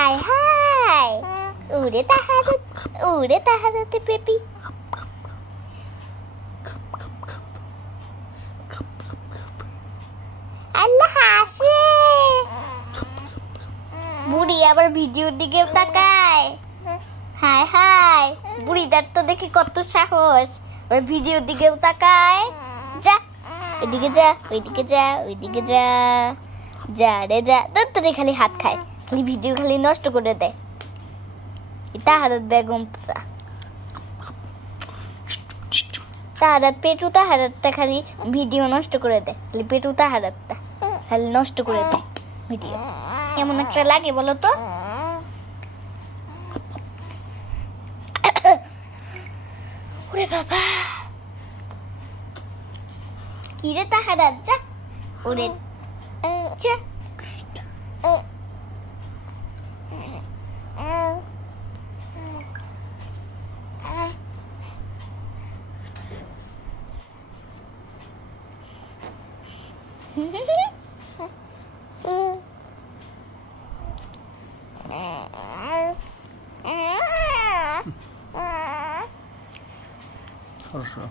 High high, উড়ে তাহারাতে peppy. আল্লাহ হাসে। বুড়ি আবার ভিডিওর দিকেও তাকায়। হাই হাই, বুড়িটার তো দেখি কত সাহস, আবার ভিডিওর দিকেও তাকায়। যা ওইদিকে যা, ওইদিকে যা, ওইদিকে যা, যা রে যা। তোরে খালি হাত খায়, খালি ভিডিও খালি নষ্ট করে দেয়। তাহারাত বেগম তাহারাত পেটু তাহারাতটা খালি ভিডিও নষ্ট করে দেয়, খালি পেটু তাহারাতটা খালি নষ্ট করে দেয় ভিডিও। কেমন একটা লাগে বলো তো? ওরে বাবা, কি রে তাহারাত, যা ওরে যা। Хорошо.